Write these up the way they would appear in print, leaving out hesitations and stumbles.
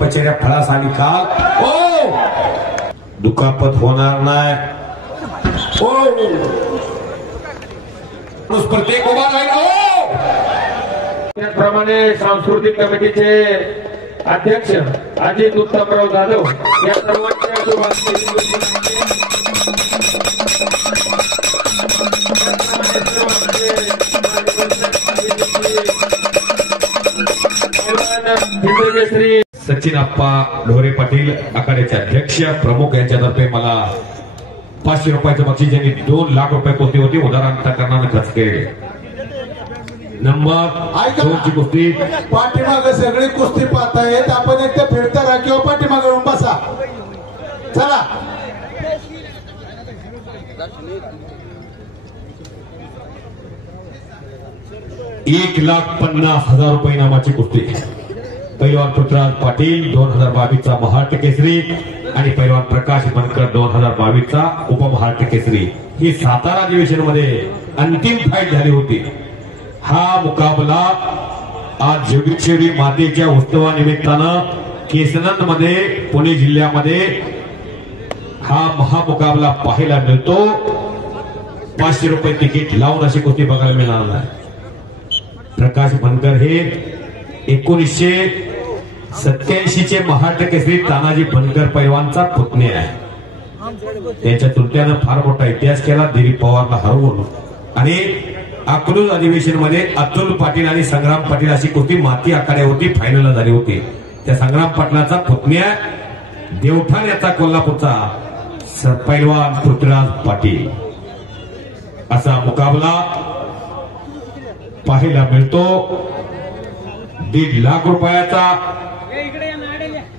पचड्या फळाचा निकाल. दुखापत होणार नाही. प्रत्येक उभा राहील. त्याप्रमाणे सांस्कृतिक कमिटीचे अध्यक्ष अजित उत्तमराव जाधव या सर्वांच्या श्री सचिन अप्पा ढोरे पाटील आखाड्याचे अध्यक्ष प्रमुख यांच्यातर्फे मला 500 रुपयाचं बक्षीस, ज्यांनी 2 लाख रुपये कोटी होती उदाहरण करणारे खर्च केले. नंबर 2 ची कुस्ती. पाठीमागे सगळी कुस्ती पाहतायत. आपण एक तर फिरता राहा किंवा पाठीमागे येऊन बसा. चला 1,50,000 रुपये इनामाची कुस्ती. पैलवान पृथ्वीराज पाटील 2022 चा महाराष्ट्र केसरी आणि पैलवान प्रकाश बनकर 2022 चा उपमहाराष्ट्र केसरी. ही सातारा अधिवेशन मध्ये अंतिम फाईट झाली होती. हा मुकाबला आज जोगेश्वरी मातेच्या उत्सवानिमित्तानं केसनंद मध्ये पुणे जिल्ह्यामध्ये हा महामुकाबला पाहायला मिळतो. 500 रुपये तिकीट लावून अशी कुस्ती बघायला मिळणार नाही. प्रकाश बनकर हे 1987 चे महाराष्ट्र केसरी तानाजी बनकर पैलवानचा पुतणे आहे. त्यांच्या चुलत्यानं फार मोठा इतिहास केला दिलीप पवारला हरवून. आणि अकलूज अधिवेशन मध्ये अतुल पाटील आणि संग्राम पाटील अशी कुस्ती माती आखाड्यावरती फायनलला झाली होती. त्या संग्राम पाटलाचा पुतण्या देवठाण याचा कोल्हापूरचा पैलवान पृथ्वीराज पाटील असा मुकाबला पाहायला मिळतो. 1.5 लाख रुपयाचा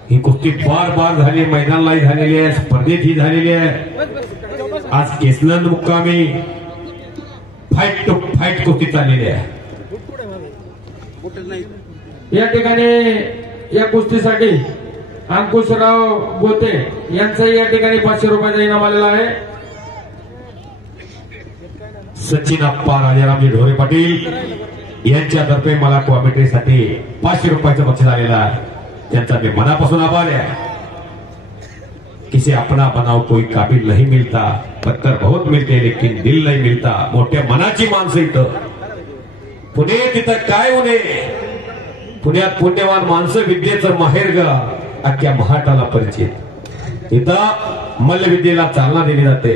ही कुस्ती बार झाली. मैदानालाही झालेली आहे, स्पर्धेतही झालेली आहे. आज केसनंद मुक्कामी फाईट टू फाईट कुस्ती चाललेली आहे. या ठिकाणी या कुस्तीसाठी अंकुशराव गोते यांचाही या ठिकाणी 500 रुपयाचा इनाम आलेला आहे. सचिन अप्पा राजारामजी ढोरे पाटील यांच्यातर्फे मला कॉमेंट्रीसाठी 500 रुपयाचं बक्षीस आलेलं आहे. त्यांचा मी मनापासून आभार आहे. किसी अपना बनाव कोई काबिल नहीं मिलता, पत्थर बहुत मिलते लेकिन दिल नहीं मिलता. मोठ्या मनाची माणसं इथं पुणे तिथं काय होणे. पुण्यात पुण्यवान माणसं विद्येचं माहेरग अख्ख्या महाराष्ट्राला परिचित. इथं मल्लविद्येला चालना दिली जाते.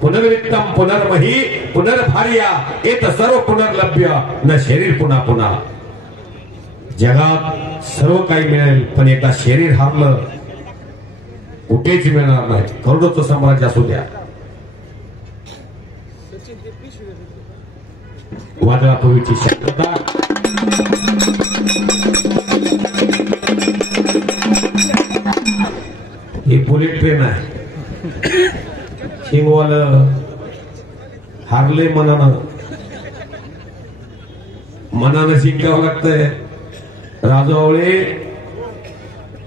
पुनर्वित्तम पुनर्मही पुनर्भार्या येत सर्व पुनर्लभ्य न शरीर पुन्हा पुन्हा. जगात सर्व काही मिळेल पण एकदा शरीर हारलं कुठेच मिळणार नाही. करोडोचं साम्राज्य असू द्या. वादळापूर्वीची शांतता ही बुलेट ट्रेन आहे. शिंगवाल हारले मनानं शिकावं लागतंय. राजू आवळे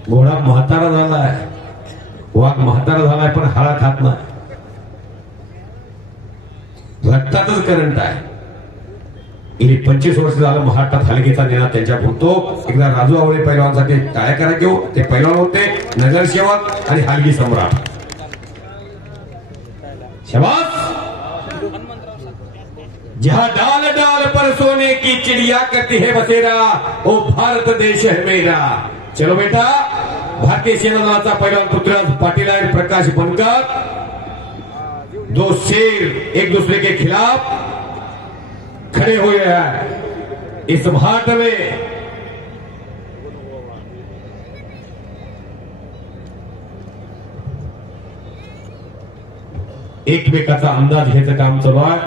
घोडा म्हातारा झालाय, वाघ म्हातारा झालाय पण हाळा खात नाही. रक्तातच करंट आहे. गेली 25 वर्ष झालं महाराष्ट्रात हलगीचा नेला त्यांच्या पुरतो. एकदा राजू आवळे पैलवानसाठी टाळ्या करा घेऊ. ते पैलवान होते, नगरसेवक आणि हलगी सम्राट. शाबाश. जहां डाल डाल पर सोने की चिड़िया करती है बसेरा, ओ भारत देश है मेरा. चलो बेटा. भारतीय सेना दलाचा पैलवान पृथ्वीराज पाटील और प्रकाश बनकर 2 शेर एक दूसरे के खिलाफ खड़े हुए हैं इस महाट में. एकमेकाचा अंदाज घ्यायचं काम चालू आहे.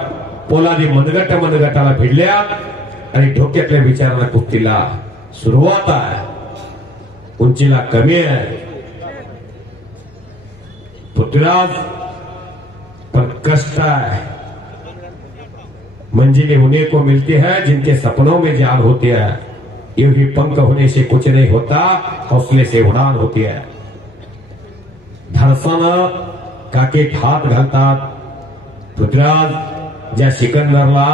पोलादी मनगटाला भिडल्या आणि डोक्यातल्या विचाराला कुस्तीला सुरुवात आहे. उंचीला कमी है पृथ्वीराज पर कष्ट है. मंजिलें उन्हें को मिलती है जिनके सपनों में जान होती है. यूं ही पंख होने से कुछ नहीं होता, हौसले से उड़ान होती है. धाडसानं काकेत हात घालतात. पृथ्वीराज ज्या सिकंदरला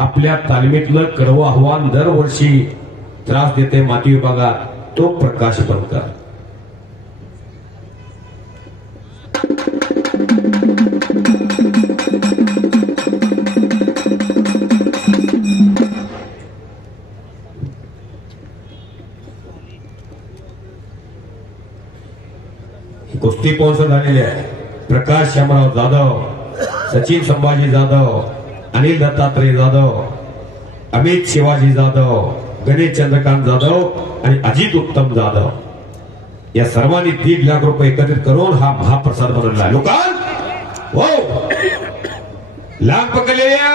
आपल्या तालमीतलं कडवं आव्हान दरवर्षी त्रास देते माती विभागात तो प्रकाश बनकर. ही कुस्ती स्पॉन्सर झालेली आहे प्रकाश श्यामराव जाधव, सचिन संभाजी जाधव, अनिल दत्तात्रय जाधव, अमित शिवाजी जाधव, गणेश चंद्रकांत जाधव आणि अजित उत्तम जाधव या सर्वांनी 1.5 लाख रुपये एकत्रित करून हा महाप्रसाद बनवला. लोकांना हो लांब पकडलेल्या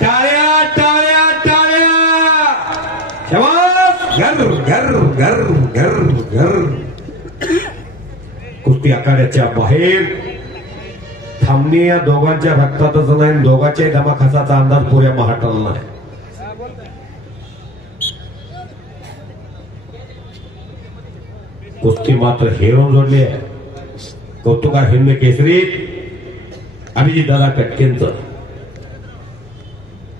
टाळ्या टाळ्या टाळ्या. शाबास. घर घर घर घर घर. कुस्ती आखाड्याच्या बाहेर थांबणे या दोघांच्या रक्तातच नाही, दोघांच्याही दमाखासाचा अंदाज पुऱ्या महाटाला नाही. कुस्ती मात्र हेरून जोडली आहे. कौतुक आहे हिंद केसरी अभिजित दादा कटकेंचं.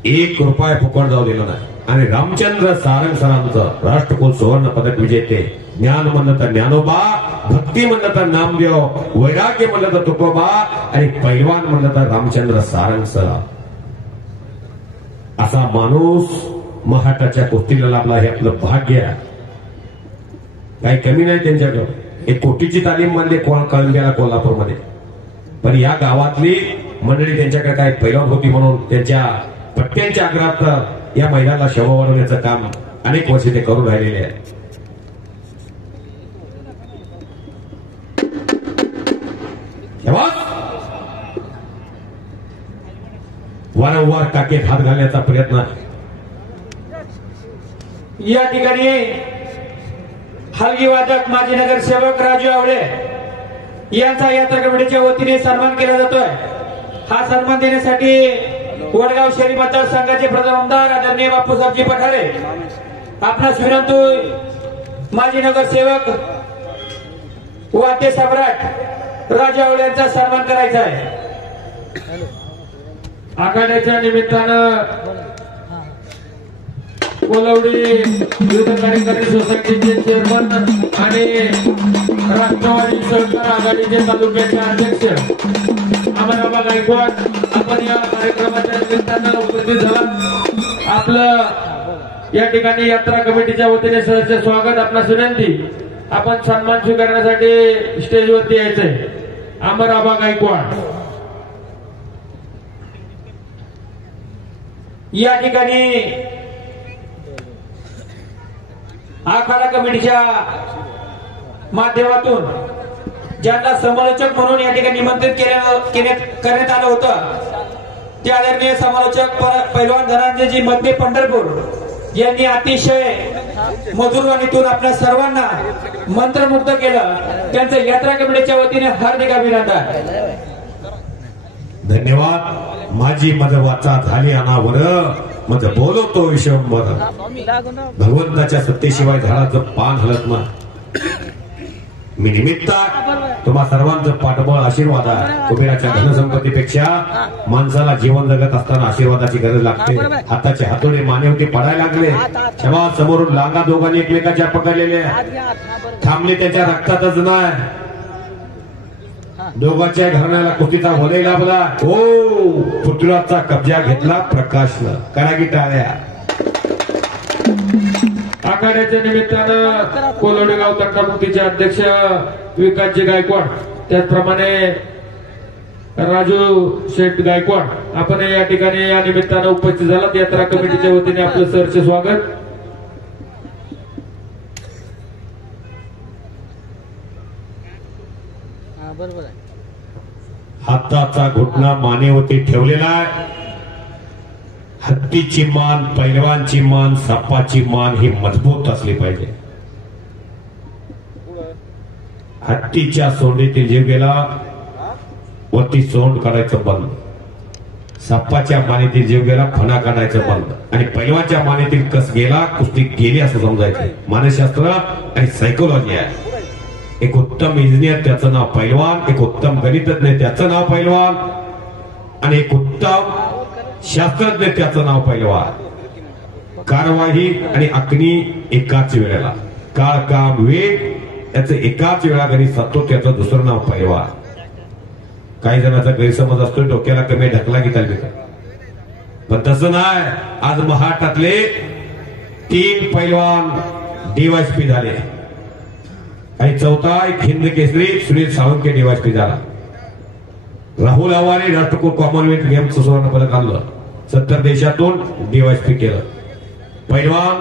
1 रुपया फुकट जाऊ दिला नाही. आणि रामचंद्र सारंग सरांचं राष्ट्रकुल सुवर्ण पदक विजेते. ज्ञान म्हणलं तर ज्ञानोबा, भक्ती म्हणलं तर नामदेव, वैराग्य म्हणलं तर तुकोबा आणि पैलवान म्हणलं तर रामचंद्र सारंग सर. असा माणूस महाटाच्या कुस्तीला लाभला हे आपलं भाग्य आहे. काही कमी नाही त्यांच्याकडे. 1 कोटीची तालीम म्हणजे कळंब्याला कोल्हापूरमध्ये. पण या गावातली मंडळी त्यांच्याकडे काय पैलवान होती म्हणून त्यांच्या पट्ट्यांच्या आग्रहात या महिलांना शव बनवण्याचं काम अनेक वर्षे ते करून राहिलेले आहे. वारंवार काकेत हात घालण्याचा प्रयत्न. या ठिकाणी हलगी वादक माजी नगरसेवक राजू आवळे यांचा यात्रा कमिटीच्या वतीने सन्मान केला जातोय. हा सन्मान देण्यासाठी वडगाव शहरी मतदारसंघाचे प्रथम आमदार आदरणीय बापूसाहेबजी पठारे आपणास विनंती माजी नगरसेवक वाद्य सम्राट राजू आवळे यांचा सन्मान करायचा आहे. आखाड्याच्या निमित्तानं कोलवडी युद्ध कार्यकारी सोसायटीचे चेअरमन आणि राष्ट्रवादी सहकार आघाडीचे तालुक्याचे अध्यक्ष अमरबाबा गायकवाड आपण या कार्यक्रमाच्या निमित्तानं उपस्थित झाला. आपलं या ठिकाणी यात्रा कमिटीच्या वतीने सहर्ष स्वागत. आपणास विनंती आपण सन्मान स्वीकारण्यासाठी स्टेजवरती यायचंय. अमरबाबा गायकवाड या ठिकाणी आखाडा कमिटीच्या माध्यमातून ज्यांना समालोचक म्हणून या ठिकाणी निमंत्रित करण्यात आलं होतं ते आदरणीय समालोचक पैलवान धनंजयजी मध्य पंढरपूर यांनी अतिशय मधुर वाणीतून आपल्या सर्वांना मंत्रमुग्ध केलं. त्यांचं यात्रा कमिटीच्या वतीने हार्दिक अभिनंदन. धन्यवाद. माझी मज वाचा झाली अनावर, मज बोलवतो विश्वंभर. भगवंताच्या सत्तेशिवाय झाडाचं पान हलत नाही. मी निमित्त तुम्हा सर्वांचं पाठबळ आशीर्वाद आहे. कुबेराच्या धनसंपत्तीपेक्षा माणसाला जीवन जगत असताना आशीर्वादाची गरज लागते. हाताचे हातोडे मानेवती पडायला लागले. क्षमा समोरून लागा दोघांनी एकमेकाच्या पकडलेले थांबले त्यांच्या रक्तातच नाही. दोघांच्या घराण्याला कुस्तीचा होणे लाभला. हो पुतळाचा कब्जा घेतला प्रकाशनं. करा की टाळ्या. आखाड्याच्या निमित्तानं कोलवडी गाव तंटामुक्तीचे अध्यक्ष विकासजी गायकवाड त्याचप्रमाणे राजू शेठ गायकवाड आपण या ठिकाणी या निमित्तानं उपस्थित झालात. यात्रा कमिटीच्या वतीने आपलं सहर्ष स्वागत. हाताचा घुटणा मानेवरती ठेवलेला आहे. हत्तीची मान, पैलवानची मान, सापाची मान ही मजबूत असली पाहिजे. हत्तीच्या सोंडीतील जीव गेला वरती सोंड काढायचं बंद. सापाच्या मानेतील जीव गेला फणा काढायचं बंद. आणि पैलवानच्या मानेतील कस गेला कुस्ती गेली असं समजायचं. मानसशास्त्र आणि सायकोलॉजी आहे. एक उत्तम इंजिनियर त्याचं नाव पैलवान, एक उत्तम गणितज्ञ त्याचं नाव पैलवान आणि एक उत्तम शास्त्रज्ञ त्याचं नाव पैलवान. कारवाही आणि आखणी एकाच वेळेला. काळ काम वेग याचं एकाच वेळा गणित साधतो त्याचं दुसरं नाव पैलवान. काही जणांचा गैरसमज असतो डोक्याला कमी ढकला की चालते का, पण तसं नाही. आज महाराष्ट्रातले 3 पैलवान डीवायएसपी झाले. आणि चौथा एक हिंद केसरी सुनील साळुंके डीवायएसपी झाला. राहुल आवारे राष्ट्रकुल कॉमनवेल्थ गेम्सचं सुवर्ण पदक आणलं. 70 देशातून डीवायएसपी केलं. पैलवान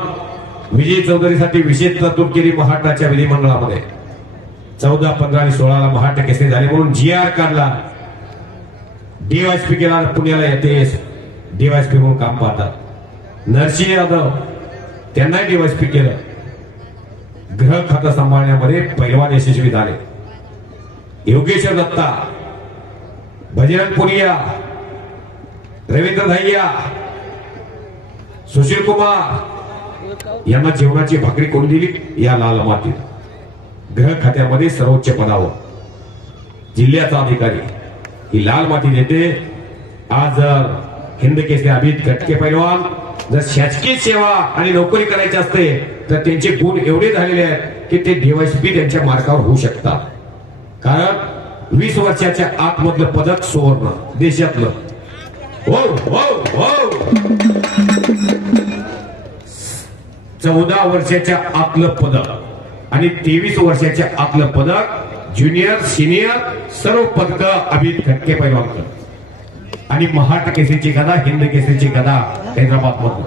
विजय चौधरीसाठी विशेष तरतूद केली महाराष्ट्राच्या विधिमंडळामध्ये. 14, 15 आणि 16 महाराष्ट्र केसरी झाले म्हणून GR काढला. डीवायएसपी केला. पुण्याला येते डीवायएसपी म्हणून काम पाहतात. नरसिंह यादव त्यांना डीवायएसपी केलं. गृह खातं सांभाळण्यामध्ये पैलवान यशस्वी झाले. योगेश्वर दत्ता, बजरंग पुनिया, रवींद्र धाय्या, सुशील कुमार यांना जेवणाची भाकरी करून दिली या लाल मातीत. गृह खात्यामध्ये सर्वोच्च पदावर जिल्ह्याचा अधिकारी ही लाल माती देते. आज हिंद केसरी अभित कटके पैलवान जर शासकीय सेवा आणि नोकरी करायची असते तर त्यांचे गुण एवढे झालेले आहेत की ते डीवायएसपी त्यांच्या मार्गावर होऊ शकतात. कारण 20 वर्षाच्या आतमधलं पदक सुवर्ण देशातलं. हो हो हो 14 वर्षाच्या आतलं पदक आणि 23 वर्षाच्या आतलं पदक ज्युनियर सिनियर सर्व पदक अभित खटके पैलवान आणि महाराष्ट्र केसरीची गदा हिंद केसरीची गदा हैदराबाद मधून.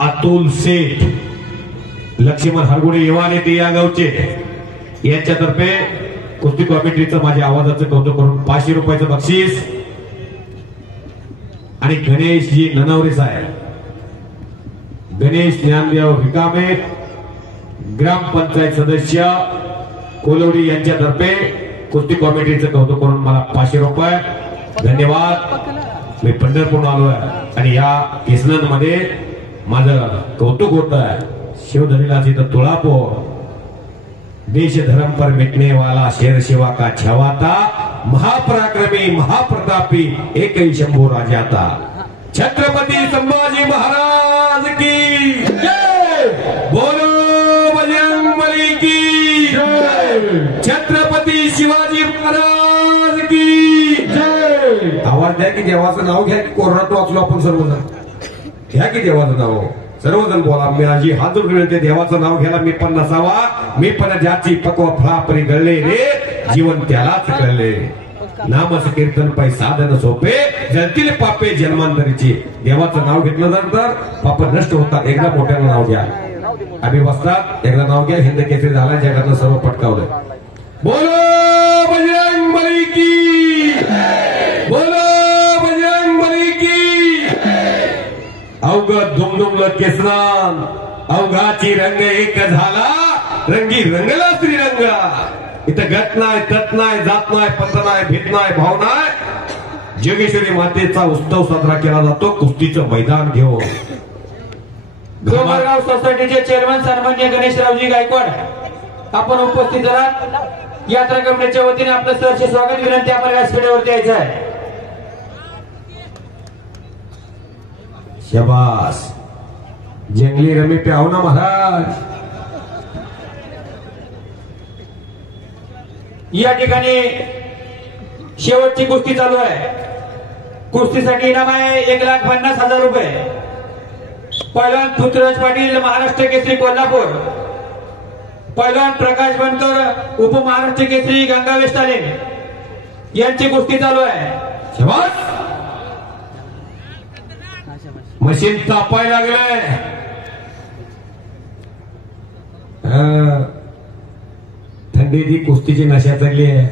अतुल सेठ, लक्ष्मण हरगुडे युवा नेते या गावचे यांच्यातर्फे कुस्ती कमिटीचं माझ्या आवाजाचं कौतुक करून 500 रुपयाचं बक्षीस. आणि गणेशजी ननवरे साहेब, गणेश ज्ञानदेव विकामे ग्रामपंचायत सदस्य कोलवडी यांच्यातर्फे कुस्ती कमिटीचं कौतुक करून मला 500 रुपये. धन्यवाद. मी पंढरपूर आलोय आणि या केसनद मध्ये माझं कौतुक होत आहे. शिवधरीला तिथं तुळापोर, देश धर्म पर मिटने वाला शेर शिवा का छवाता, महापराक्रमी महाप्रतापी एक ही शंभू राजाता. छत्रपती संभाजी महाराज की जय. बोलो बजरंगबली की जय. छत्रपती शिवाजी महाराज की जय. आवाज द्या की देवाचं नाव घ्या की कोरोनात वाचलो आपण सर्वजण. घ्या की देवाचं नाव सर्वजण बोला. मी आजी हात जोडून ते देवाचं नाव घ्यायला मी पण नसावा. मी पण ज्याची पक्व फळापरी गळले रे जीवन त्यालाच कळले. नामच कीर्तन पै साधन सोपे जळतील पापे जन्मांतरीची. देवाचं नाव घेतलं तर पाप नष्ट होतात. एकदा मोठ्यानं नाव घ्या. आम्ही बसतात एकदा नाव घ्या. हिंद केसरी झाला जगातलं सर्व पटकावलं. बोलो बजरंगबली की बोलो बजरंगबली की. अवघ दुमदुमलं केसनान अवघाची रंग एक झाला. रंगी रंगला श्रीरंग. इथं गट नाही तट नाही जात नाही पंत नाही भीत नाही भाव नाही. जोगेश्वरी मातेचा उत्सव साजरा केला जातो कुस्तीचं मैदान घेऊन. डोंगरगाव सोसायटीचे चेअरमन सन्माननीय गणेशरावजी गायकवाड आपण उपस्थित आहात. यात्रा कमिटीच्या वतीने आपलं सहर्ष स्वागत विनंती. आपण व्यासपीठावरती यायचं आहे. शबास. जंगली रमी प्याव ना महाराज. या ठिकाणी शेवटची कुस्ती चालू आहे. कुस्तीसाठी इनाम आहे 1,50,000 रुपये. पैलवान पृथ्वीराज पाटील महाराष्ट्र केसरी कोल्हापूर, पैलवान प्रकाश बनकर उपमहाराष्ट्र केसरी गंगावेश तालीम यांची कुस्ती चालू आहे. शबास. मशीन तापाय लागलंय. थंडीची कुस्तीची नशा चालली आहे.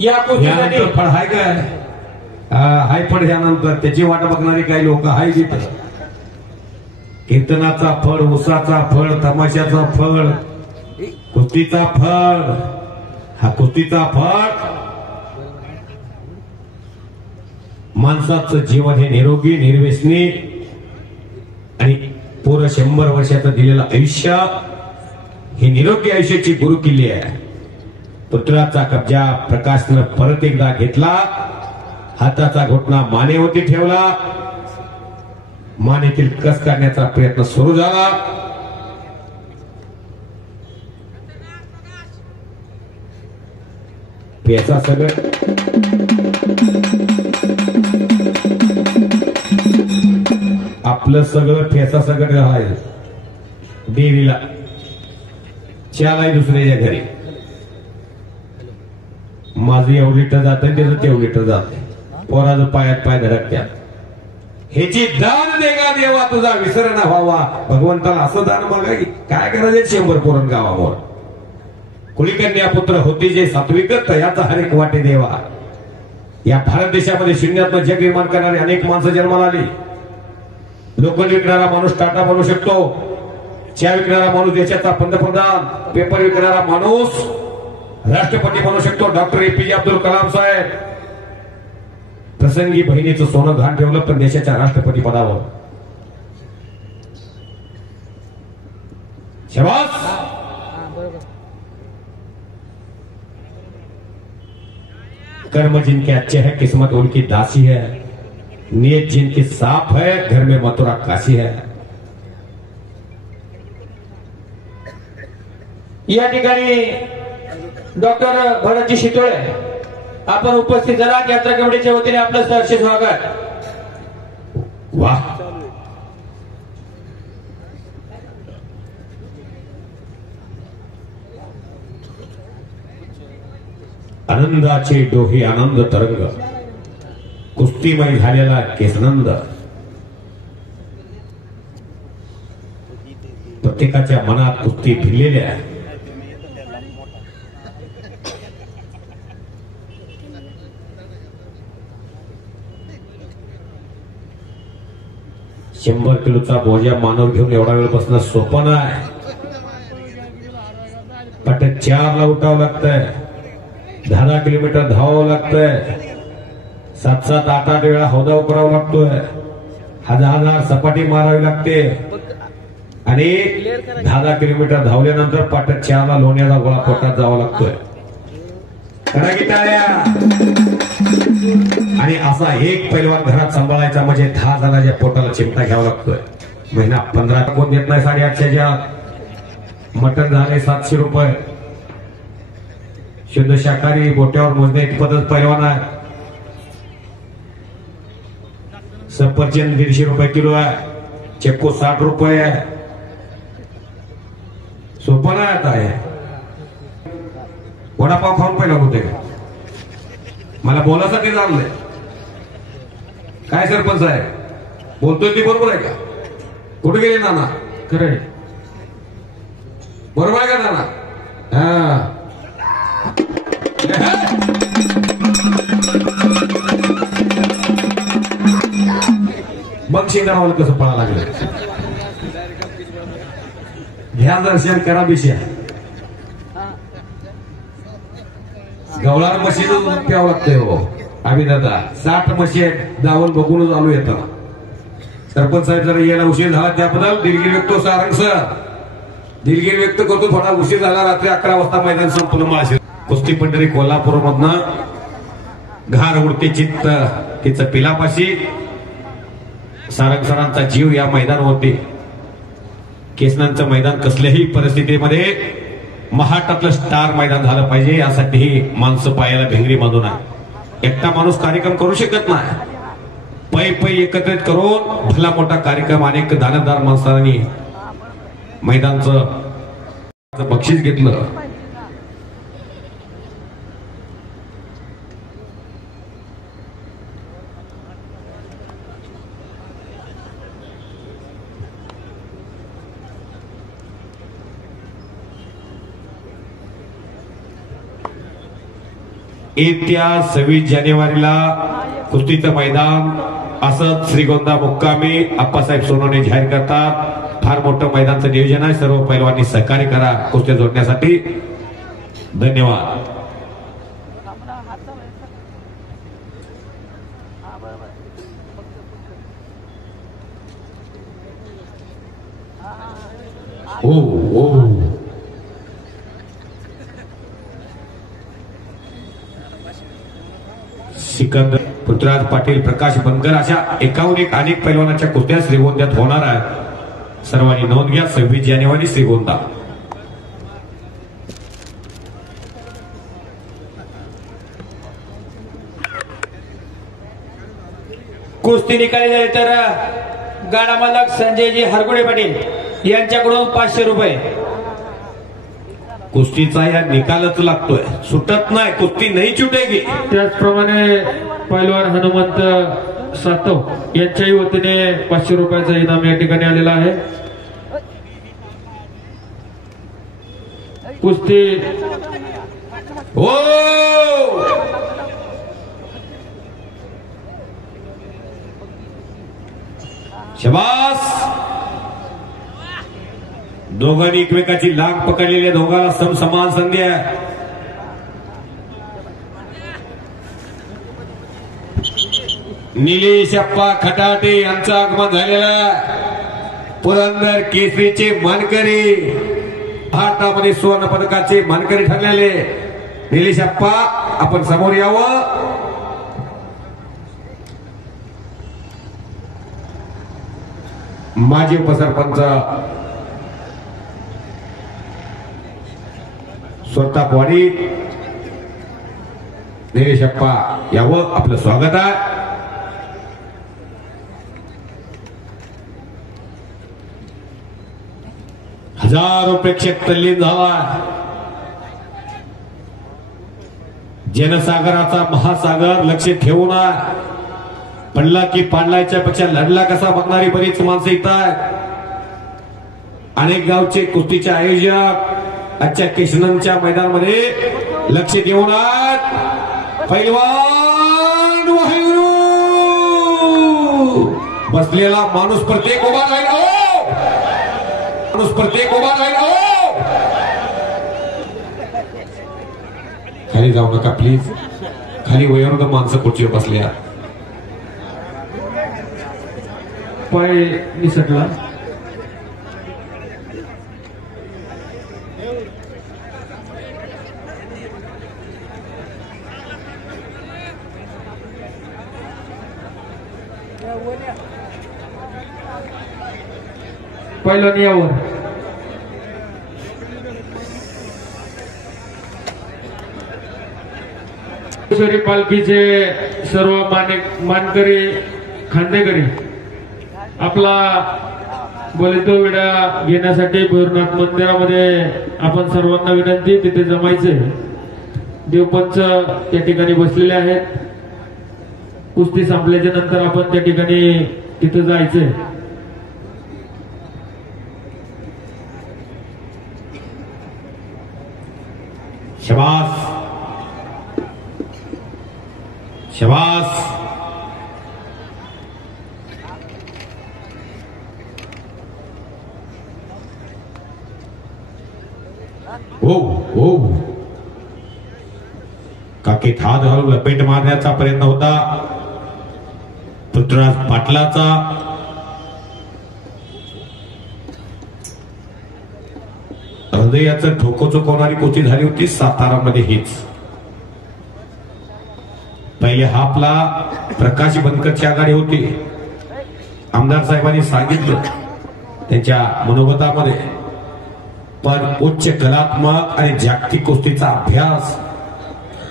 या कुस्तीसाठी यानंतर फळ हाय काय हाय फळ. यानंतर त्याची वाट बघणारी काही लोक हाय तिथं. कीर्तनाचा फळ, उसाचा फळ, तमाशाचा फळ, कुस्तीचा फळ. हा कुस्तीचा फळ माणसाचं जीवन हे निरोगी निर्व्यसनी आणि पूर्ण 100 वर्षाचं दिलेलं आयुष्य ही निरोगी आयुष्याची गुरुकिल्ली आहे. पुत्राचा कब्जा प्रकाशनं परत एकदा घेतला. हाताचा घोटणा मानेवरती ठेवला. मानेतील कस काढण्याचा प्रयत्न सुरू झाला. पेसा सगळं आपलं सगळं फेसा सगळं घालायचं देवीला चालाय दुसऱ्याच्या घरी माझं एवढं लिटर जात त्याचं तेवढं लिटर जात पोराचं पायात पाय धडकत्यात ह्याची दान दे का देवा तुझा विसर न व्हावा भगवंताला असं दान मागा काय करायचे 100 पोरण गावावर कुळीकन्या पुत्र होती जे सात्विक तयाचा हरेक वाटे देवा या भारत देशामध्ये शून्यातनं जग निर्माण करणारे अनेक माणसं जन्माला आली लोकल विकणारा माणूस टाटा बनू शकतो चहा विकणारा माणूस देशाचा पंतप्रधान पेपर विकणारा माणूस राष्ट्रपती बनू शकतो डॉक्टर APJ अब्दुल कलाम साहेब प्रसंगी बहिणीचं सोनं घाण ठेवलं पण देशाच्या राष्ट्रपती पदावर शाबास कर्म जिनके अच्छे है किस्मत उनकी दासी है नियत जिनकी साफ है घर में मथुरा काशी है या ठिकाणी डॉक्टर भरतजी शितोळे आपण उपस्थित झाला यात्रा कमिटीच्या वतीने आपलं सहर्ष स्वागत वाह आनंदाचे डोहे आनंद तरंग कुस्तीमय झालेला केसनंद प्रत्येकाच्या मनात कुस्ती भिडलेल्या शंभर किलोचा बोजा मानव घेऊन एवढा वेळ बसणं सोपं नाही पटक 4ला उठावं लागतंय 10 किलोमीटर धावावं लागतंय 7-7, 8-8 वेळा हौदा उकरावा लागतोय 1000 सपाटी मारावी लागते आणि 10 किलोमीटर धावल्यानंतर पाटक 4ला लोण्याचा गोळा पोटात जावा लागतोय करा की टाळ्या आणि असा एक पैलवान घरात सांभाळायचा म्हणजे 10 जणांच्या पोटाला चिमटा घ्यावा लागतोय महिना 15 कोण देत नाही 850च्या मटण झाले 700 रुपये शुद्ध शाकाहारी बोट्यावर मोजणे इतपतच पैलवान आहे सफरचंद 150 रुपये किलो आहे चिक्कू 60 रुपये आहे सोपं नाही आता आहे वडापाव खाऊन पैलवान होते का मला बोलासाठी चाललंय काय सरपंच आहे बोलतोय ती बरोबर आहे का कुठे गेले नाना खरंय बरोबर आहे का नाना हा मग शिंगारावाला कसं पळा लागलं घ्या दर्शन करा बिशा गवळार म्हशीच दूध प्यावं लागतंय हो आम्ही दादा 60 म्हशी आहेत दावण बघूनच आलो येताना सरपंच साहेब जरा यायला उशीर झाला त्याबद्दल दिलगिरी व्यक्त सारंग सर दिलगिरी व्यक्त करतो थोडा उशीर झाला रात्री 11 वाजता मैदान संपूर्ण माळशे कुस्ती पंढरी कोल्हापूर मधनं घार उडते चित्त तिचं पिलापाशी सारंग सरांचा जीव या मैदानावरती केसनांचं मैदान कसल्याही परिस्थितीमध्ये महाटातलं स्टार मैदान झालं पाहिजे यासाठी ही माणसं पायाला भिंगरी बांधून आहे एकटा माणूस कार्यक्रम करू शकत नाही पै एकत्रित करून भला मोठा कार्यक्रम अनेक दानदार माणसांनी मैदानचं बक्षीस घेतलं येत्या 26 जानेवारीला कुस्तीचं मैदान असंच श्रीगोंदा मुक्कामी आप्पासाहेब सोनवणे जाहीर करतात फार मोठं मैदानचं नियोजन आहे सर्व पैलवांनी सहकार्य करा कुस्त्या जोडण्यासाठी धन्यवाद ओ सिकंदर पृथ्वीराज पाटील प्रकाश बनकर अशा 51 अनेक पैलवानाच्या कुस्त्या श्रीगोंद्यात होणार आहेत सर्वांनी नोंद घ्या 26 जानेवारी श्रीगोंदा कुस्ती निकाली झाली तर गाडा मालक संजयजी हरगुडे पाटील यांच्याकडून 500 रुपये. कुस्तीचा या निकालच लागतोय, सुटत नाही, कुस्ती नाही छुटेगी. त्याचप्रमाणे पैलवान हनुमंत सातव यांच्याही वतीने 500 रुपयाचं इनाम या ठिकाणी आलेला आहे. कुस्ती हो शबास. दोघांनी एकमेकाची लाग पकडलेल्या दोघांना समसमान संधी आहे. निलेश अप्पा खटाटे यांचं आगमन झालेलं. पुरंदर केसरीचे मानकरी, भारतामध्ये सुवर्ण पदकाचे मानकरी ठरलेले निलेश अप्पा, आपण समोर यावं. माजी उपसरपंच स्वतः वाडी निलेश अप्पा यावं, आपलं स्वागत आहे. हजारो प्रेक्षक तल्लीन झाला. जनसागराचा महासागर लक्ष ठेवून पडला की पाडलाच्या पेक्षा लढला कसा बघणारी बरीच माणसं इथं आहेत. अनेक गावचे कुस्तीचे आयोजक आजच्या कृष्णनच्या मैदानामध्ये लक्ष देऊन पैलवान वाहिरू बसलेला माणूस प्रत्येक उभा राहिला. माणूस प्रत्येक उभा राहिला. खाली जाऊ नका प्लीज. खाली वयोवृद्ध माणसं खुर्चीवर बसल्या. पाय निसटला. पहिला नियावर पालखीचे सर्व मानकरी खांदेकरी आपला बोलितो विडा घेण्यासाठी भैरवनाथ मंदिरामध्ये आपण सर्वांना विनंती, तिथे जमायचे. देवपंच त्या ठिकाणी बसलेले आहेत. कुस्ती संपल्याच्या नंतर आपण त्या ठिकाणी तिथे जायचे. शबास शबास. हो हो काकीत हात घालून लपेट मारण्याचा प्रयत्न होता पृथ्वीराज पाटलाचा. हृदयाचं ठोको चुकवणारी कुस्ती झाली होती सातारामध्ये हीच. पहिले हाफला प्रकाश बनकरची आघाडी होती. आमदार साहेबांनी सांगितलं त्यांच्या मनोगतामध्ये, पण उच्च कलात्मक आणि जागतिक कुस्तीचा अभ्यास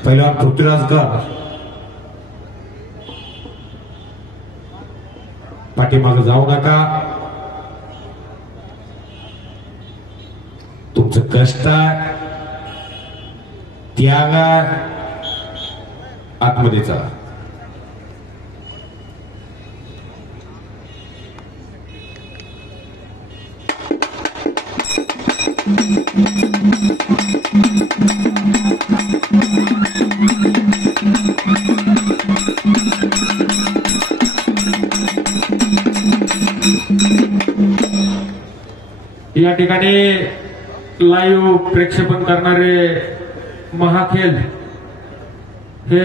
पहिला पृथ्वीराजकर. पाठीमागे जाऊ नका. तुमचं कष्ट आहे, त्याग आहे, आतमध्ये चला. या ठिकाणी लाईव्ह प्रेक्षेपण करणारे महाखेल हे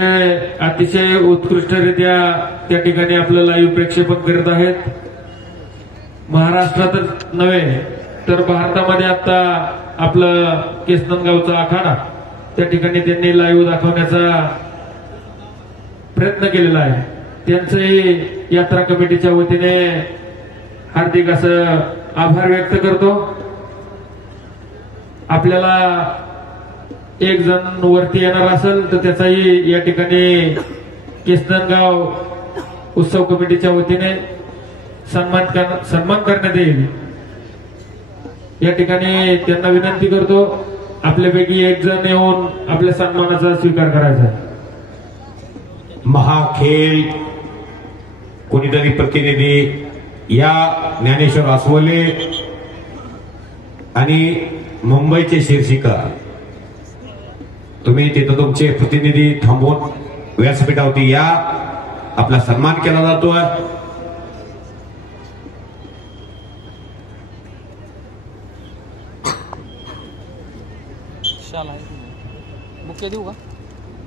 अतिशय उत्कृष्टरित्या त्या ठिकाणी आपलं लाईव्ह प्रेक्षेपण करत आहेत. महाराष्ट्रातच नव्हे तर भारतामध्ये आता आपलं केसनगावचा आखाडा त्या ठिकाणी त्यांनी लाईव्ह दाखवण्याचा प्रयत्न केलेला आहे. त्यांचंही यात्रा कमिटीच्या वतीने हार्दिक असं आभार व्यक्त करतो. आपल्याला एक जण वरती येणार असेल तर त्याचाही या ठिकाणी केसनगाव उत्सव कमिटीच्या वतीने सन्मान करण्यात येईल। या ठिकाणी त्यांना विनंती करतो आपल्यापैकी एक जण येऊन आपल्या सन्मानाचा स्वीकार करायचा। महाखेल कोणीतरी प्रतिनिधी या ज्ञानेश्वर आसवले आणि मुंबईचे शीर्षिका तुम्ही तिथं तुमचे प्रतिनिधी थांबवून व्यासपीठावरती या, आपला सन्मान केला जातोय।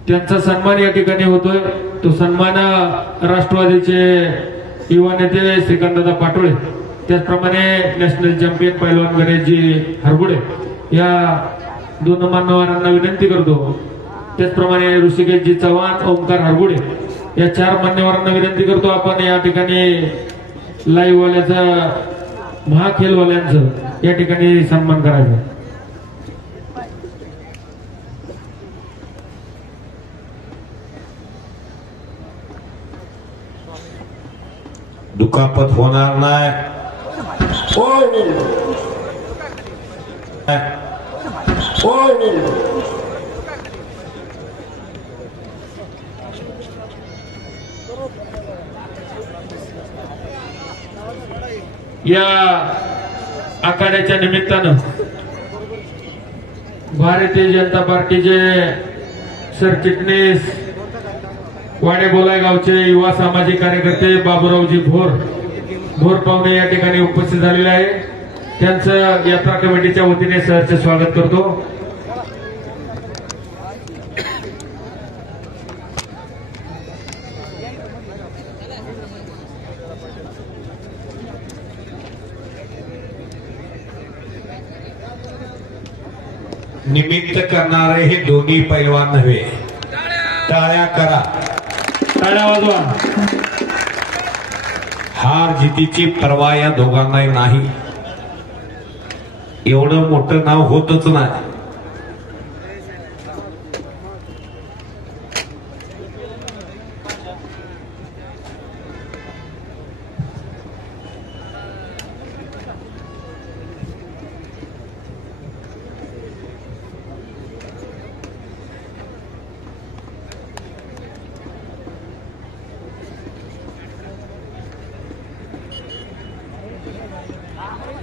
त्यांचा सन्मान या ठिकाणी होतोय। तो सन्मान राष्ट्रवादीचे युवा नेते श्रीकांतदादा पाटोळे, त्याचप्रमाणे नॅशनल चॅम्पियन पैलवान गणेशजी हरगुडे या दोन मान्यवरांना विनंती करतो। त्याचप्रमाणे ऋषिकेशजी चव्हाण, ओमकार हरगुडे या 4 मान्यवरांना विनंती करतो आपण या ठिकाणी लाईव्ह वाल्याचा, महाखेलवाल्यांचं या ठिकाणी सन्मान करायचा। दुखापत होणार नाही। या आखाड्याच्या निमित्तानं भारतीय जनता पार्टीचे सरचिटणीस वाडे बोलाय गावचे युवा सामाजिक कार्यकर्ते बाबूरावजी भोर पाहुणे या ठिकाणी उपस्थित झालेले आहे। त्यांचं यात्रा कमिटीच्या वतीने सहर्ष स्वागत करतो। निमित्त करणारे हे दोन्ही पैलवान नव्हे, टाळ्या करा, टाळ्या वाजवा। हार जितीची पर्वा या दोघांनाही नाही, एवढं मोठं नाव होतच नाही।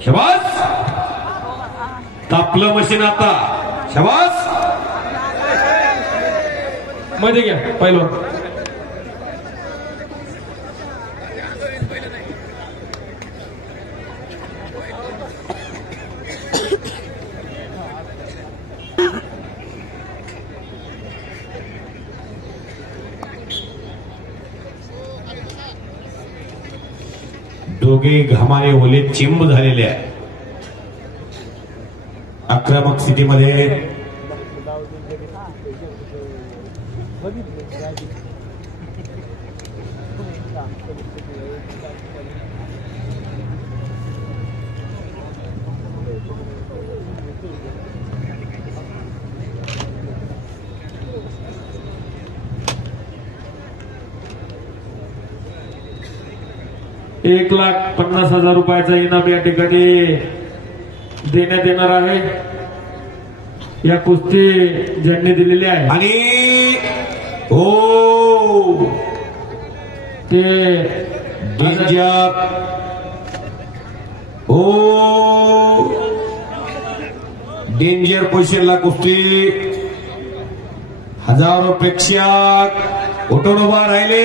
शबास, तापलं मशीन आता। शबास, मध्ये घ्या पहिलं। दोघे घामाने ओले चिंब झालेले आहे। आक्रमक स्थितीमध्ये ₹1,50,000 रुपयाचा इनाम या ठिकाणी देण्यात येणार आहे। या कुस्ती ज्यांनी दिलेली आहे आणि हो ते डेंजर, हो डेंजर पोझिशनला कुस्ती 1000 पेक्षा उठून उभा राहिले।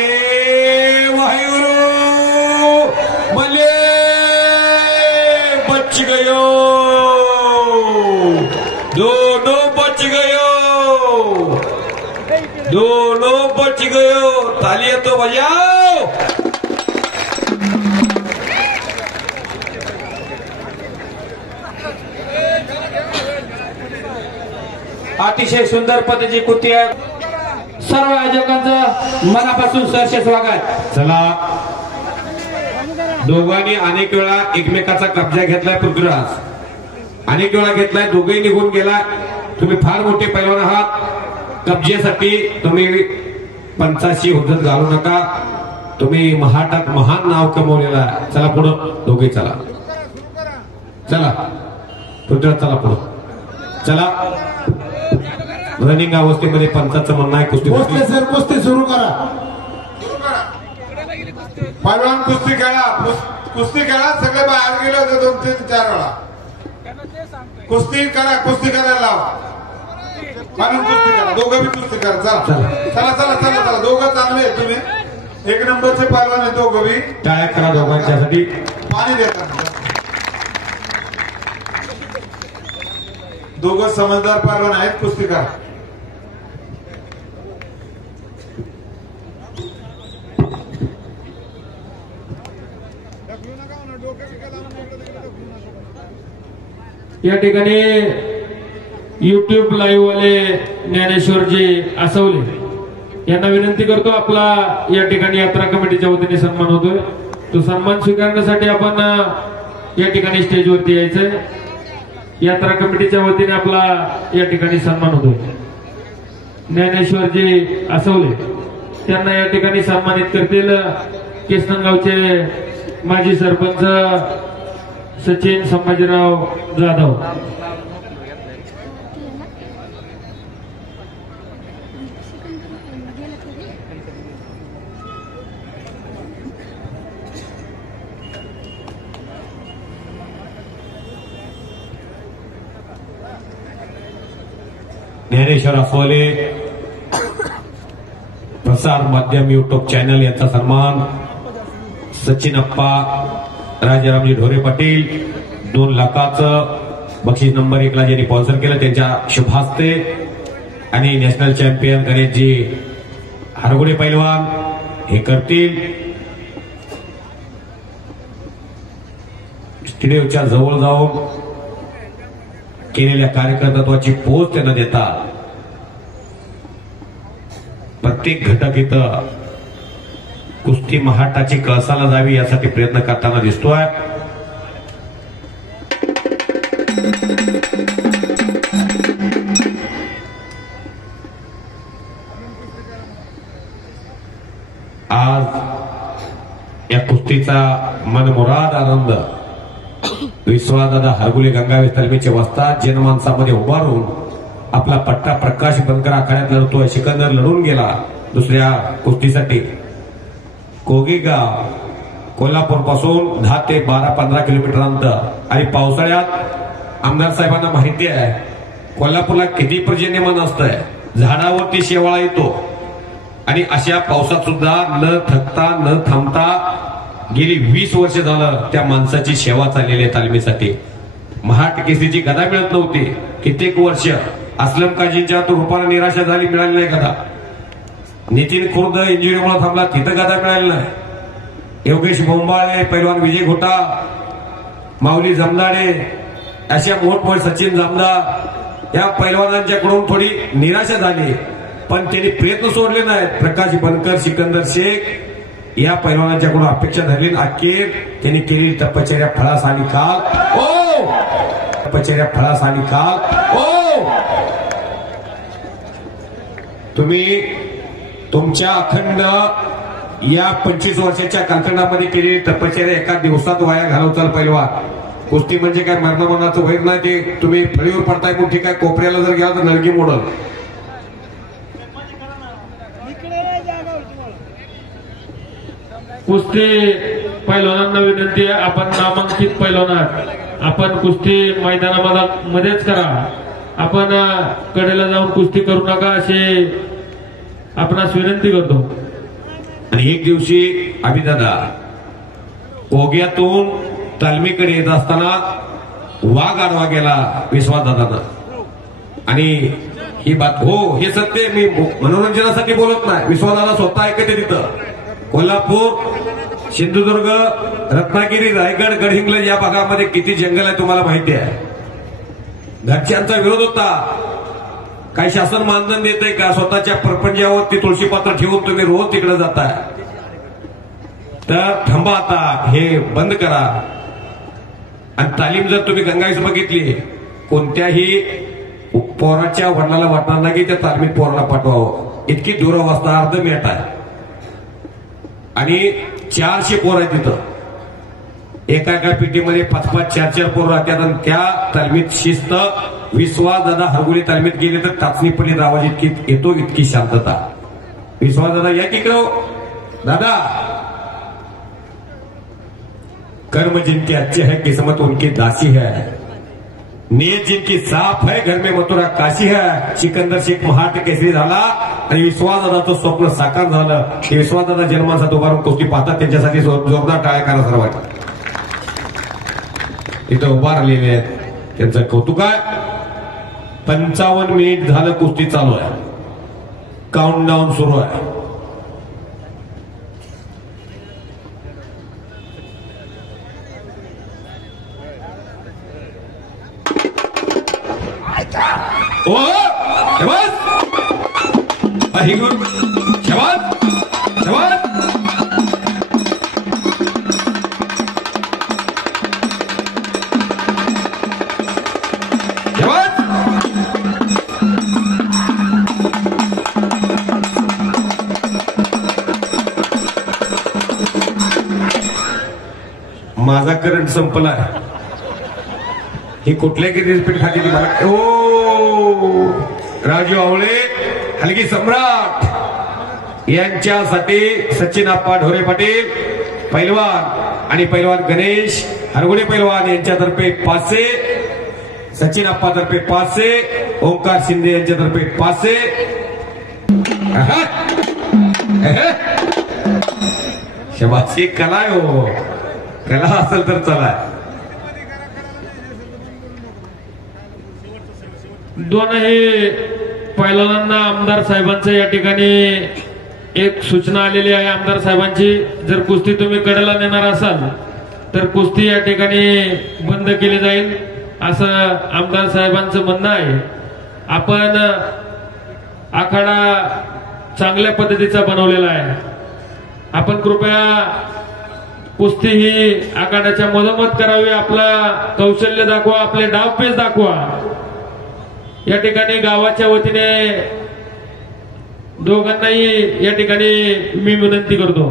वाहिगुरु मले बच गयो, दोनों बच गयो, दोनों बच गयो। तालियां तो बजाओ। अतिशय सुंदर पद्धतीची कुस्ती आहे। सर्व आयोजकांचं मनापासून सहर्ष स्वागत। चला, दोघांनी अनेक वेळा एकमेकाचा कब्जा घेतलाय। पृथ्वीराज अनेक वेळा घेतलाय, दोघेही निघून गेला। तुम्ही फार मोठे पैलवान आहात, कब्जेसाठी तुम्ही पंचाशी हुज्जत घालू नका। तुम्ही महाटात महान नाव कमवलेला आहे. चला पुढं दोघे चला चला पृथ्वीराज चला पुढं चला. रनिंग अवस्थेमध्ये पंचाचं म्हणणं आहे कुस्ती भोसले सर कुस्ती सुरू करा. पैलवान कुस्ती खेळा कुस्ती खेळा. सगळे बाहेर गेले होते 2-3-4 वेळा. कुस्ती करा कुस्ती करायला लावा. म्हणून कुस्ती करा. दोघं बी कुस्ती करा. चला चला चला चला चला. दोघं चांगले आहेत तुम्ही. 1 नंबरचे पैलवान आहेत दोघं बी. टाळ्या करा दोघांच्यासाठी. पाणी देतात. दोघं समजदार पैलवान आहेत. कुस्ती करा. या ठिकाणी युट्यूब लाईव्ह वाले ज्ञानेश्वरजी आसवले यांना विनंती करतो. आपला या ठिकाणी यात्रा कमिटीच्या वतीने सन्मान होतोय. तो सन्मान स्वीकारण्यासाठी आपण या ठिकाणी स्टेजवरती यायचंय. यात्रा कमिटीच्या वतीने आपला या ठिकाणी सन्मान होतोय. ज्ञानेश्वरजी आसवले त्यांना या ठिकाणी सन्मानित करतील केसनगावचे माजी सरपंच सचिन संभाजीराव जाधव. ज्ञानेश्वर आसवले प्रसार माध्यम युट्यूब चॅनल यांचा सन्मान सचिन अप्पा राजारामजी ढोरे पाटील 2 लाखाचं बक्षीस नंबर 1 ला ज्यांनी स्पॉन्सर केलं त्यांच्या शुभ हस्ते आणि नॅशनल चॅम्पियन गणेशजी हरगुडे पैलवान हे करतील. स्टेडियमच्या जवळ जाऊन केलेल्या कार्यकर्तृत्वाची पोच त्यांना देतात. प्रत्येक घटक इथं कुस्ती महाटाची कळसाला जावी यासाठी प्रयत्न करताना दिसतोय. आज या कुस्तीचा मनमुराद आनंद विश्वासदादा हरगुले गंगावे तालमीचे वस्ताद जनमानसामध्ये उभारून आपला पट्टा प्रकाश बनकर आखाड्यात लढतोय. सिकंदर लढून गेला दुसऱ्या कुस्तीसाठी. कोगेगाव कोल्हापूर पासून 10 ते 12-15 किलोमीटर अंतर आणि पावसाळ्यात आमदार साहेबांना माहिती आहे कोल्हापूरला किती पर्जन्यमान असतंय. झाडावरती शेवाळा येतो आणि अशा पावसात सुद्धा न थकता न थांबता गेली 20 वर्ष झालं त्या माणसाची सेवा चाललेली आहे तालमीसाठी. महाट केसरीची गदा मिळत नव्हती कित्येक वर्ष. अस्लम काजींच्या रूपाला निराशा झाली, मिळाली नाही गदा. नितीन खुर्द इंजुरीमुळे थांबला, तिथं गदा मिळाली नाही. योगेश बोंबाळे, पैलवान विजय घोटा, माऊली जमदाडे अशा मोठमोठे सचिन जामदार या पैलवानांच्याकडून थोडी निराशा झाली, पण त्यांनी प्रयत्न सोडले नाहीत. प्रकाश बनकर, सिकंदर शेख या पैलवानांच्याकडून अपेक्षा धरली. अखेर त्यांनी केलेली तपश्चर्या फळास आली काल. तपश्चर्या फळास आली काल. तुम्ही तुमच्या अखंड या 25 वर्षाच्या कालखंडामध्ये केलेली तपश्चर्या एका दिवसात वाया घालवताल पैलवान. कुस्ती म्हणजे काय मरणामरणाचं वैर नाही. ते तुम्ही फळीवर पडताय पण ठीक आहे, कोपऱ्याला जर गेला तर नलगी मोडल. कुस्ती पैलवानांना विनंती आहे, आपण नामांकित पैलवान आहात, आपण कुस्ती मैदानामध्येच करा. आपण कडेला जाऊन कुस्ती करू नका असे आपणास विनंती करतो. आणि एक दिवशी अभिदादा ओग्यातून तालमीकडे येत असताना वाघ आडवा गेला विश्वासदादांना. आणि ही बात हो हे सत्य, मी मनोरंजनासाठी बोलत नाही. विश्वासदादा स्वतः ऐकते तिथं. कोल्हापूर, सिंधुदुर्ग, रत्नागिरी, रायगड, गडहिंग्लज या भागामध्ये किती जंगल आहे तुम्हाला माहिती आहे. घरच्यांचा विरोध होता. काही शासन मानधन देतंय का? स्वतःच्या परपंजावरती तुळशीपात्र ठेवून तुम्ही रोज तिकडे जाताय. तर थांबा आता, हे बंद करा. आणि तालीम जर तुम्ही गंगाईस बघितली, कोणत्याही पोराच्या वडिलाला वाटणार नाही की त्या तालमीत पोराला पाठवावं. इतकी दुरावस्था अर्ध मिनिट आहे. आणि 400 पोरं आहेत तिथं. एका एका पेटीमध्ये 5-5, 4-4 पोरं राहतात आणि त्या तालमीत शिस्त. विश्वास दादा हरगुली तालमीत गेले तर चाचणी पडली आवाज इतकी येतो, इतकी शांतता. विश्वास दादा या की दादा. कर्म जिनके अच्छे है किस्मत उनकी दासी है, नीयत जिनकी साफ है घर में मथुरा काशी है. सिकंदर शेख महाट केसरी झाला आणि विश्वासदादाचं स्वप्न साकार झालं. ते विश्वासदादा जन्माचा उभारून कुस्ती पाहतात त्यांच्यासाठी जोरदार टाळ्या करा सर्वांनी. इथं उभा राहिलेले आहेत त्यांचं कौतुक आहे. 55 मिनिट झालं कुस्ती चालू आहे. काउंटडाऊन सुरू आहे. ओ शबाज हिगुर शबाज शबाज. माझा करंट संपलाय. ही कुठल्या किती रिस्पीट खाती ती मला. ओ राजू आवळे हलगी सम्राट यांच्यासाठी सचिन आप्पा ढोरे पाटील पैलवान आणि पैलवान गणेश हरगुडे पैलवान यांच्यातर्फे 500. सचिन आप्पा तर्फे 500. ओंकार शिंदे यांच्यातर्फे 500. शबाशी कला आहे हो. कला असेल तर चला. दोनही पैलवानांना आमदार साहेबांचं या ठिकाणी एक सूचना आलेली आहे. आमदार साहेबांची, जर कुस्ती तुम्ही कडेला नेणार असाल तर कुस्ती या ठिकाणी बंद केली जाईल असं आमदार साहेबांचं म्हणणं आहे. आपण आखाडा चांगल्या पद्धतीचा बनवलेला आहे. आपण कृपया कुस्ती ही आखाड्याच्या मधोमध करावी. आपला कौशल्य दाखवा, आपले डावपेच दाखवा. या ठिकाणी गावाच्या वतीने दोघांनाही या ठिकाणी मी विनंती करतो.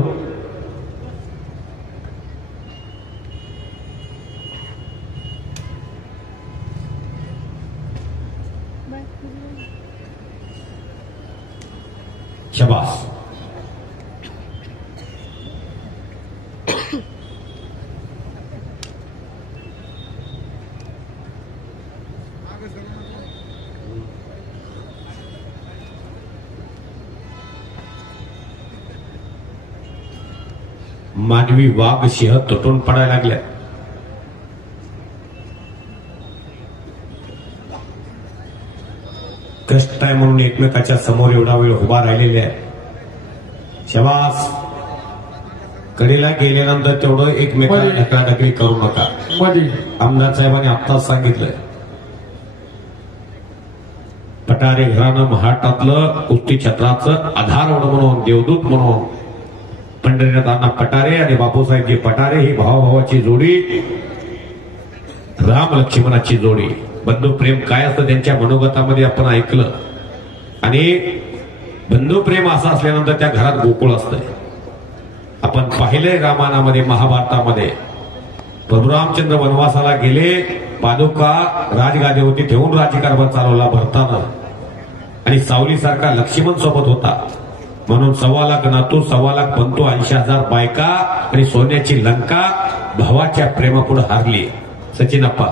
शबास. मानवी वाघ सिंह तुटून पडायला लागल्या. कष्ट आहे म्हणून एकमेकाच्या समोर एवढा वेळ उभा राहिलेले आहे. शबास. कडेला गेल्यानंतर तेवढं एकमेकाला ढकलाढकली करू नका. आमदार साहेबांनी आत्ताच सांगितलंय. पटारे घराणं महाराष्ट्रातलं कुस्ती क्षेत्राचं आधारवड म्हणून, देवदूत म्हणून पंढरीनाथ अण्णा पटारे आणि बापूसाहेबजी पटारे ही भावाभावाची जोडी, राम लक्ष्मणाची जोडी. बंधू प्रेम काय असतं त्यांच्या मनोगतामध्ये आपण ऐकलं. आणि बंधू प्रेम असं असल्यानंतर त्या घरात गोकुळ असतंय. आपण पाहिलंय रामायणामध्ये, महाभारतामध्ये. प्रभू रामचंद्र वनवासाला गेले, पादुका राजगादीवरती ठेवून राज्यकारभार चालवला भरतानं. आणि सावलीसारखा लक्ष्मण सोबत होता. म्हणून 1.25 लाख नातू, 1.25 लाख पंतू, 80,000 बायका आणि सोन्याची लंका भावाच्या प्रेमापुढे हारली. सचिनप्पा,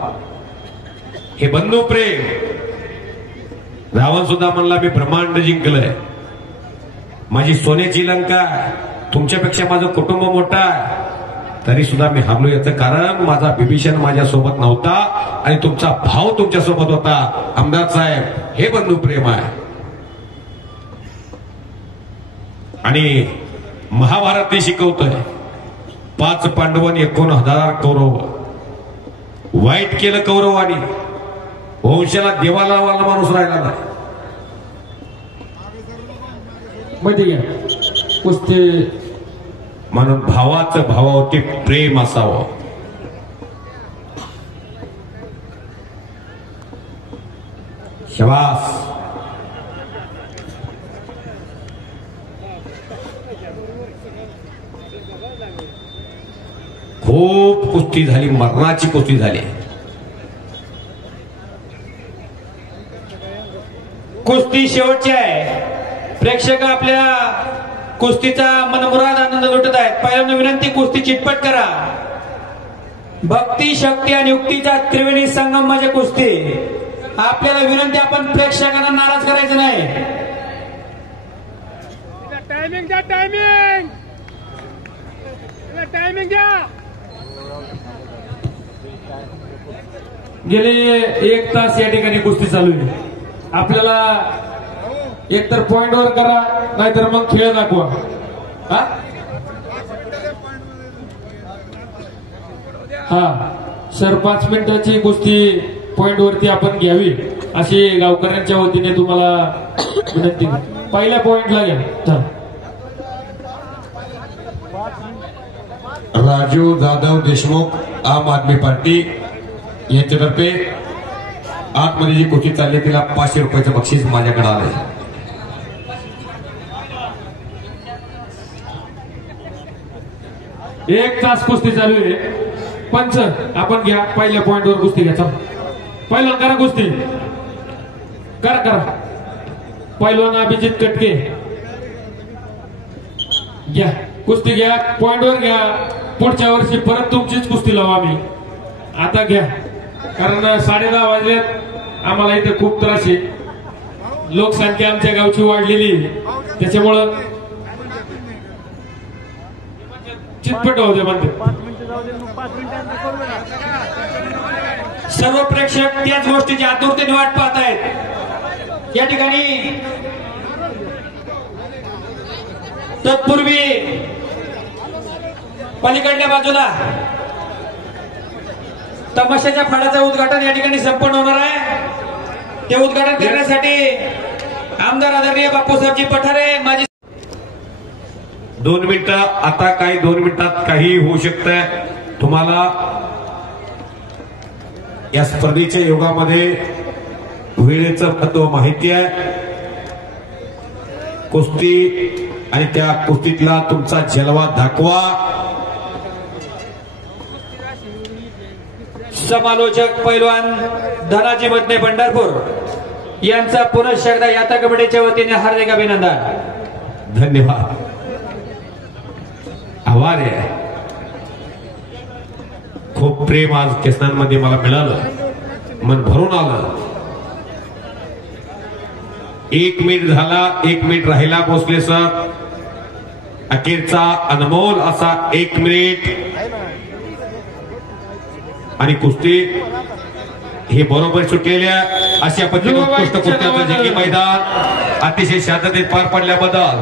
हे बंधू प्रेम. रावण सुद्धा म्हणला मी ब्रह्मांड जिंकलंय, माझी सोन्याची लंका, तुमच्यापेक्षा माझं कुटुंब मोठं आहे, तरी सुद्धा मी हारलो. याचं कारण माझा विभीषण माझ्या सोबत नव्हता आणि तुमचा भाव तुमच्या सोबत होता. आमदार साहेब, हे बंधू प्रेम आहे. आणि महाभारत ते शिकवतोय. 5 पांडव आणि 51,000 कौरव. वाईट केलं कौरवानी, वंशाला देवाला वाला माणूस राहिला नाही. कुस्ती म्हणून भावाचं भावावरती प्रेम असावं. शबास. खूप कुस्ती झाली, मरणाची कुस्ती झाली. कुस्ती शेवटची आहे. प्रेक्षक आपल्या कुस्तीचा मनमुराद आनंद लुटत आहेत. पहिल्यांदा विनंती, कुस्ती चिटपट करा. भक्ती, शक्ती आणि युक्तीचा त्रिवेणी संगम म्हणजे कुस्ती. आपल्याला विनंती, आपण प्रेक्षकांना नाराज करायचं नाही. टायमिंग द्या, टायमिंग टायमिंग द्या. गेले 1 तास या ठिकाणी कुस्ती चालू आहे. आपल्याला एकतर पॉइंट वर करा, नाहीतर मग खेळ दाखवा. हा सर, 5 मिनिटाची कुस्ती पॉइंट वरती आपण घ्यावी अशी गावकऱ्यांच्या वतीने तुम्हाला विनंती. पहिल्या पॉइंटला घ्या. राजू जाधव देशमुख, आम आदमी पार्टी यांच्यातर्फे आतमध्ये जी कुस्ती चालली तिला 500 रुपयाचं बक्षीस माझ्याकडे आलंय. एक तास कुस्ती चालू आहे. पंच, आपण घ्या पहिल्या पॉइंट वर कुस्ती घ्या. पहिलवान करा कुस्ती, करा. पहिलवान अभिजित कटके घ्या कुस्ती, घ्या पॉइंट वर घ्या. पुढच्या वर्षी परत तुमचीच कुस्ती लावू आम्ही. आता घ्या, कारण 10:30 वाजल्यात. आम्हाला इथे खूप त्रास आहे. लोकसंख्या आमच्या गावची वाढलेली, त्याच्यामुळं चितपट होते म्हणते. सर्व प्रेक्षक त्याच गोष्टीची आतुरतेने वाट पाहत आहेत. या ठिकाणी तत्पूर्वी पलीकडल्या बाजूला तमाशाच्या फाड्याचं उद्घाटन या ठिकाणी संपन्न होणार आहे. ते उद्घाटन करण्यासाठी आमदार आदरणीय बापूसाहेबजी पठारे, माजी 2 मिनिटं. आता काही 2 मिनिटात काही होऊ शकतंय. तुम्हाला या स्पर्धेच्या युगामध्ये वेळेचं महत्व माहिती आहे. कुस्ती आणि त्या कुस्तीतला तुमचा जलवा दाखवा. समालोचक पैलवान धनाजी मधने पंढरपूर यांचा पुनश्च एकदा यात्रा कमिटीच्या वतीने हार्दिक अभिनंदन. धन्यवाद. आभार आहे. खूप प्रेम आज केसनांमध्ये मला मिळालं, मन भरून आलं. 1 मिनिट झाला, 1 मिनिट राहिला भोसले सर. अखेरचा अनमोल असा 1 मिनिट आणि कुस्ती हे बरोबर सुटलेल्या अशा पद्धतीने उत्कृष्ट कुस्त्याचं जंगी मैदान अतिशय शांततेत पार पडल्याबद्दल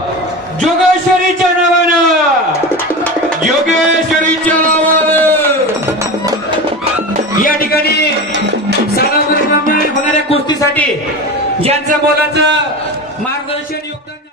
जोगेश्वरीच्या नावानं या ठिकाणी सारा होणाऱ्या कुस्तीसाठी ज्यांचं मोलाचं